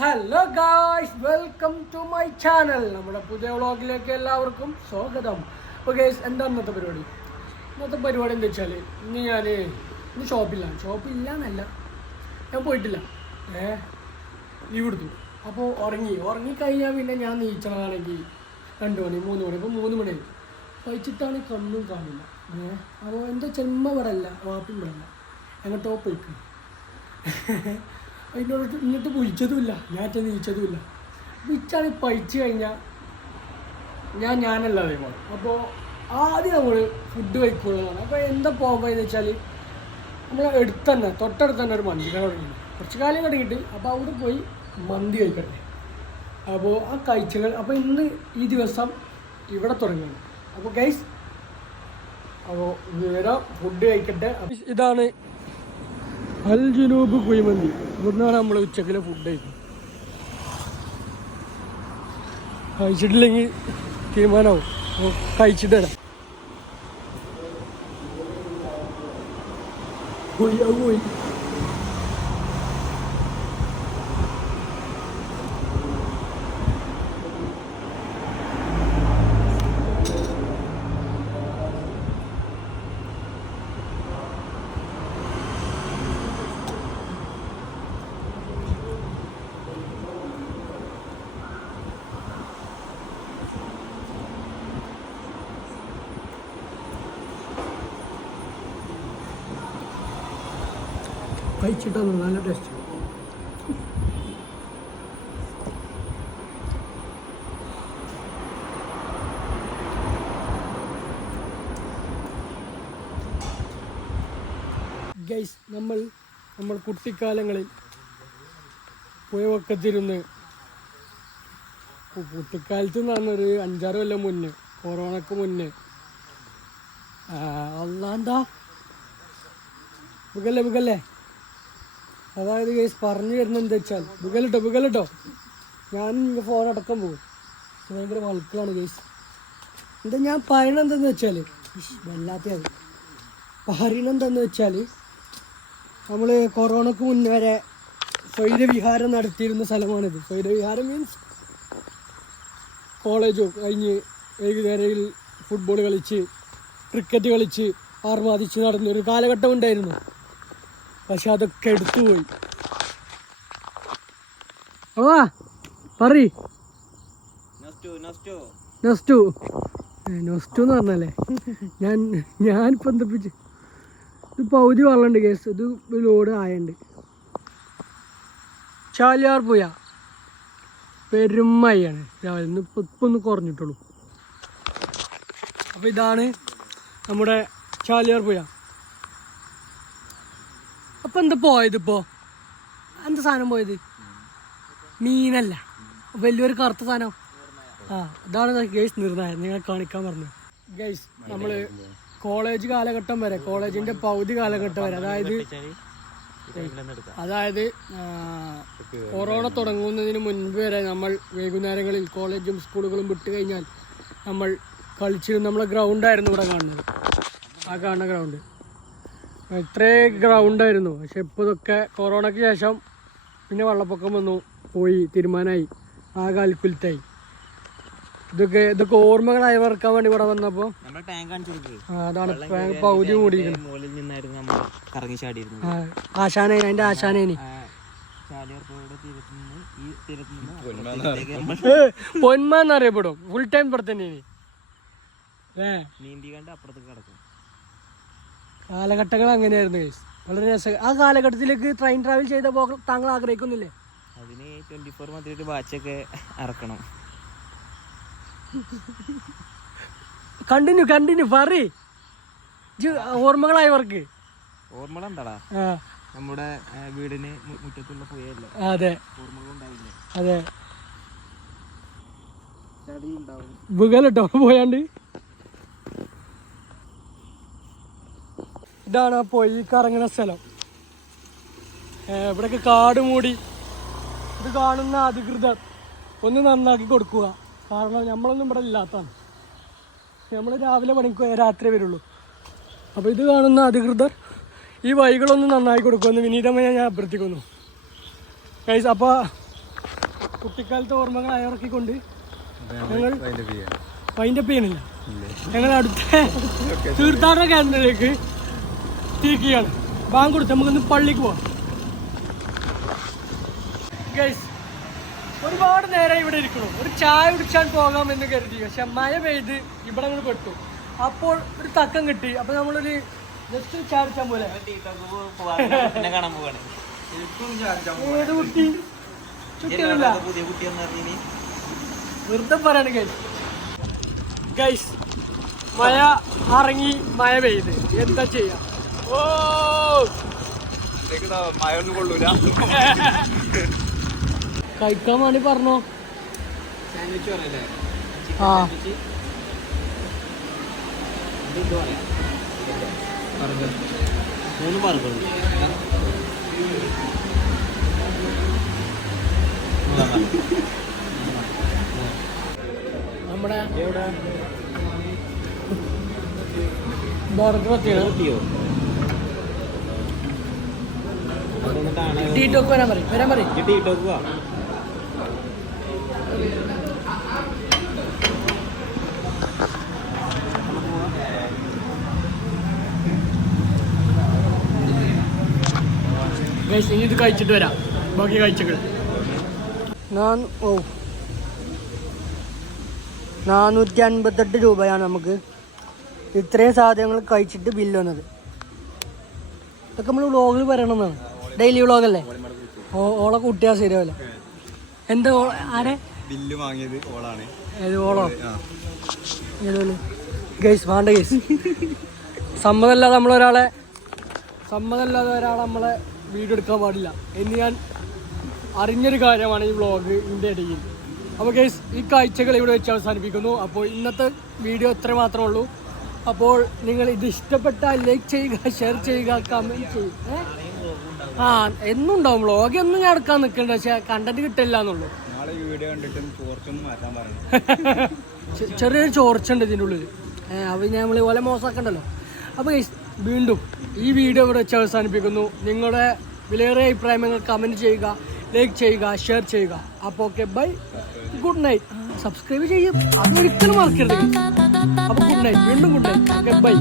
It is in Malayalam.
Hello guys welcome to my channel നമ്മുടെ പുതിയ വ്ളോഗിലേക്ക് എല്ലാവർക്കും സ്വാഗതം. അപ്പോൾ ഗൈസ് എന്താ ഇന്നത്തെ പരിപാടി? ഇന്നത്തെ പരിപാടി എന്താ വെച്ചാൽ ഇന്ന് ഞാൻ ഇന്ന് ഷോപ്പില്ല ഷോപ്പില്ല എന്നല്ല ഞാൻ പോയിട്ടില്ല. ഏ ലീവ് എടുത്തു. അപ്പോൾ ഉറങ്ങി. ഉറങ്ങിക്കഴിഞ്ഞാൽ പിന്നെ ഞാൻ നീച്ചണതാണെങ്കിൽ രണ്ട് മണി മൂന്ന് മണി. ഇപ്പോൾ മൂന്ന് മണി കഴിച്ചിട്ടാണ് കണ്ണും കാണില്ല. ഏ അപ്പോൾ എന്റെ ചെമ്മ ഇവിടെ അല്ല വാപ്പി ഇവിടെ അല്ല എങ്ങോട്ടോ പോയിക്കും അതിനോട് ഇന്നിട്ട് വിളിച്ചതുമില്ല. ഞാൻ നീച്ചതുമില്ല വിളിച്ചാണ് പഴിച്ചു കഴിഞ്ഞാൽ ഞാൻ ഞാനല്ല അതേപോലെ അപ്പോൾ ആദ്യം നമ്മൾ ഫുഡ് കഴിക്കുള്ളതാണ്. അപ്പോൾ എന്താ പോകുമ്പോൾ എന്ന് വെച്ചാൽ നമ്മൾ അടുത്ത് തന്നെ തൊട്ടടുത്ത് തന്നെ ഒരു മന്തി കട കുറച്ച് കാലം തുടങ്ങിയിട്ട് അപ്പോൾ അവിടെ പോയി മന്തി കഴിക്കട്ടെ അപ്പോൾ ആ കാഴ്ചകൾ അപ്പോൾ ഇന്ന് ഈ ദിവസം ഇവിടെ തുടങ്ങി അപ്പോൾ ഗൈസ് അപ്പോൾ വിവരം ഫുഡ് കഴിക്കട്ടെ. ഇതാണ് അൽ ജുനൂബ് കുഴിമന്തി. ഇവിടുന്നാണ് നമ്മൾ ഉച്ചക്കിലെ ഫുഡ് കഴിക്കും. കഴിച്ചിട്ടില്ലെങ്കിൽ തീരുമാനമാവും അപ്പോൾ കഴിച്ചിട്ടാണ് പോയി പോയി. കഴിച്ചിട്ടാണ് നല്ല ടേസ്റ്റ് ഗൈസ് നമ്മൾ നമ്മൾ കുട്ടിക്കാലങ്ങളിൽ പുഴവക്കത്തിരുന്ന് കുട്ടിക്കാലത്ത് എന്ന് പറഞ്ഞൊരു അഞ്ചാറ് കൊല്ലം മുന്നേ കൊറോണക്ക് മുന്നേ. അല്ലാണ്ടാ മുഖല്ലേ ബുഗല്ലേ അതായത് കേസ് പറഞ്ഞു വരുന്നത് എന്താ വെച്ചാൽ ബുഗലിട്ടോ ബുഗലിട്ടോ ഞാൻ ഫോൺ അടക്കം പോകും. ഭയങ്കര വളക്കാണ് കേസ് എന്താ ഞാൻ പറയണത് വെച്ചാൽ വല്ലാത്തത് പറയണത് വെച്ചാൽ നമ്മൾ കൊറോണക്ക് മുന്നേ വരെ സ്വൈരവിഹാരം നടത്തിയിരുന്ന സ്ഥലമാണിത്. സ്വൈരവിഹാരം മീൻസ് കോളേജോ കഴിഞ്ഞ് വൈകുന്നേരയിൽ ഫുട്ബോൾ കളിച്ച് ക്രിക്കറ്റ് കളിച്ച് ആർമാദിച്ച് നടന്നൊരു കാലഘട്ടം ഉണ്ടായിരുന്നു പക്ഷെ അതൊക്കെ എടുത്തുപോയി ഓ പറ നൊസ്റ്റു നൊസ്റ്റു. എന്ന് പറഞ്ഞല്ലേ? ഞാൻ ഞാനിപ്പോൾ എന്തപ്പിച്ച് ഇത് പകുതി വെള്ളമുണ്ട് കേസ് ഇത് ലോഡ് ആയുണ്ട്. ചാലിയാർ പുയ പെരുമയാണ് രാവിലെ ഇന്ന് ഇപ്പം ഇപ്പം ഒന്ന് കുറഞ്ഞിട്ടുള്ളൂ. അപ്പോൾ ഇതാണ് നമ്മുടെ ചാലിയാർ പുയ അപ്പം എന്താ പോയത് ഇപ്പോ? എന്താ സാധനം പോയത്? മീനല്ല. വലിയൊരു കറുത്ത സാധനം. ആ അതാണ് ഗൈസ് നിർണായ നിങ്ങളെ കാണിക്കാൻ പറഞ്ഞു ഗൈസ് നമ്മൾ കോളേജ് കാലഘട്ടം വരെ കോളേജിന്റെ പകുതി കാലഘട്ടം വരെ അതായത് അതായത് കൊറോണ തുടങ്ങുന്നതിന് മുൻപ് വരെ നമ്മൾ വൈകുന്നേരങ്ങളിൽ കോളേജും സ്കൂളുകളും വിട്ട് കഴിഞ്ഞാൽ നമ്മൾ കളിച്ചിരുന്ന നമ്മളെ ഗ്രൗണ്ടായിരുന്നു ഇവിടെ കാണുന്നത്. ആ കാണുന്ന ഗ്രൗണ്ട് ഇത്രേ ഗ്രൗണ്ടായിരുന്നു പക്ഷെ ഇപ്പോൾ ഇതൊക്കെ കൊറോണയ്ക്ക് ശേഷം പിന്നെ വെള്ളപ്പൊക്കം വന്നു. പോയി തീരുമാനമായി ആ കാൽക്കുലത്തായി ഇതൊക്കെ ഇതൊക്കെ ഓർമ്മകളായി വറക്കാൻ വേണ്ടി ഇവിടെ വന്നപ്പോൾ ടാങ്ക് അതാണ് ഇപ്പൊ പകുതി മൂടിയിരിക്കുന്നത് ആശാനേനി അതിന്റെ ആശാനേനി. ആ, ചാലിയാർ പുഴയുടെ ഈ തീരത്ത് നിന്ന് അപ്പുറത്തെ തീരത്തേക്ക് നമ്മൾ ഏ, പൊന്മ എന്നറിയപ്പെടും. ഫുൾ ടൈം ഇവിടെ നീന്തി കണ്ട് അപ്പുറത്തേക്ക് കിടക്കും. കാലഘട്ടങ്ങൾ അങ്ങനെയായിരുന്നു guys. വളരെ രസ ആ കാലഘട്ടത്തിലേക്ക് ട്രെയിൻ ട്രാവൽ ചെയ്ത പോകാൻ താങ്കൾ ആഗ്രഹിക്കുന്നില്ലേ? അതിന് ട്വന്റി ഫോർ മന്തിയിട്ട് വാച്ചൊക്കെ ഇറക്കണം കണ്ടിന്യൂ കണ്ടിന്യൂ പറ ഓർമ്മകളായി അവർക്ക്? ഓർമ്മകൾ എന്താടാ? നമ്മുടെ വീടിന് മുറ്റത്തുള്ള പുഴയല്ലേ? അതെ. ഓർമ്മകളുണ്ടാവില്ലേ അതെ. വികലട്ടോ പോയാണ്ട്. ഇതാണ് ആ കറങ്ങുന്ന സ്ഥലം. ഇവിടെയൊക്കെ കാട് മൂടി. ഇത് കാണുന്ന അധികൃതർ ഒന്ന് നന്നാക്കി കൊടുക്കുക. കാരണം നമ്മളൊന്നും ഇവിടെ ഇല്ലാത്തതാണ്. നമ്മൾ രാവിലെ പണിക്ക് രാത്രി വരുള്ളൂ. അപ്പോൾ ഇത് കാണുന്ന അധികൃതർ ഈ വഴികളൊന്ന് നന്നായി കൊടുക്കുമെന്ന് വിനീതമായി ഞാൻ അഭ്യർത്ഥിക്കുന്നു. കൈസ് അപ്പോൾ കുട്ടിക്കാലത്തെ ഓർമ്മകൾ അയർക്കിക്കൊണ്ട് ഞങ്ങൾ അതിന്റെ ചെയ്യണില്ല. ഞങ്ങൾ അടുത്ത തീർത്ഥാടന കേന്ദ്രത്തിലേക്ക് തിരിക്കുകയാണ് ബാങ്ക് കൊടുത്ത് നമുക്കൊന്ന് പള്ളിക്ക് പോവാം ഗൈസ് ഒരുപാട് നേരം ഇവിടെ ഇരിക്കണം ഒരു ചായ കുടിച്ചാൽ പോകാം എന്ന് കരുതി. പക്ഷെ മഴ പെയ്ത് ഇവിടെ നമ്മൾ പെട്ടു. അപ്പോൾ ഒരു തക്കം കിട്ടി. അപ്പോൾ നമ്മളൊരു ജസ്റ്റ് ചായ പോലെ ഏത് കുട്ടി? വെറുതെ പറയാണ് ഗൈസ് ഗൈസ് മഴ ഇറങ്ങി മഴ പെയ്ത്. എന്താ ചെയ്യാം? കഴിക്കാൻ വേണ്ടി പറഞ്ഞോ? ആ. മൂന്ന് ബർഗർ നമ്മുടെ ബർഗർ എത്തിയാണ് വരാൻ പറയും വരാൻ പറയും. ഇനി ഇത് കഴിച്ചിട്ട് വരാം. ബാക്കി കഴിച്ചകൾ ഞാൻ ഓ. നാനൂറ്റി അൻപത്തെട്ട് രൂപയാണ് നമുക്ക് ഇത്രയും സാധനങ്ങൾ കഴിച്ചിട്ട് ബില്ല് വന്നത്. ഇതൊക്കെ നമ്മൾ വ്ളോഗിൽ പറയണമെന്നാണ് ഡെയിലി വ്ളോഗല്ലേ ഓ ഓളെ കുട്ടിയാ ശരിയാവില്ല. എന്താ ആരെ? ബില്ല് വാങ്ങിയത് ഓളാണ്. ഏത് ഓളോ? ഗൈസ് വേണ്ട ഗൈസ്. സമ്മതമല്ലാതെ നമ്മളൊരാളെ സമ്മതമല്ലാതെ ഒരാളെ നമ്മളെ വീഡിയോ എടുക്കാൻ പാടില്ല. എന്ന് ഞാൻ അറിഞ്ഞൊരു കാര്യമാണ് ഈ വ്ളോഗ് ഇതിന്റെ ഇടയിൽ. അപ്പോൾ ഗൈസ് ഈ കാഴ്ചകൾ ഇവിടെ വെച്ച് അവസാനിപ്പിക്കുന്നു. അപ്പോൾ ഇന്നത്തെ വീഡിയോ ഇത്ര മാത്രമേ ഉള്ളൂ. അപ്പോൾ നിങ്ങൾ ഇത് ഇഷ്ടപ്പെട്ടാൽ ലൈക്ക് ചെയ്യുക ഷെയർ ചെയ്യുക കമന്റ് ചെയ്യുക? ആ എന്നും ഉണ്ടാവും. വ്ളോഗ് ഒന്നും ഞാൻ എടുക്കാൻ നിൽക്കണ്ട പക്ഷെ കണ്ടന്റ് കിട്ടില്ല എന്നുള്ളൂ. നാളെ വീഡിയോ കണ്ടിട്ട് ചോർച്ചൊന്നും മാറ്റാൻ പറഞ്ഞു ചെറിയൊരു ചോർച്ചുണ്ട് ഇതിന്റെ ഉള്ളിൽ അപ്പോൾ ഞാൻ നമ്മൾ ഓലെ മോശമാക്കണ്ടല്ലോ. അപ്പോൾ വീണ്ടും ഈ വീഡിയോ ഇവിടെ വെച്ച് അവസാനിപ്പിക്കുന്നു. നിങ്ങളുടെ വിലയേറിയ അഭിപ്രായങ്ങൾ കമന്റ് ചെയ്യുക ലൈക്ക് ചെയ്യുക ഷെയർ ചെയ്യുക. അപ്പോൾ okay bye good night subscribe ചെയ്യും. അത് ഒരിക്കലും മറക്കരുത്. അപ്പോൾ ഗുഡ് നൈറ്റ് വീണ്ടും ഗുഡ് നൈറ്റ് ഓക്കെ ബൈ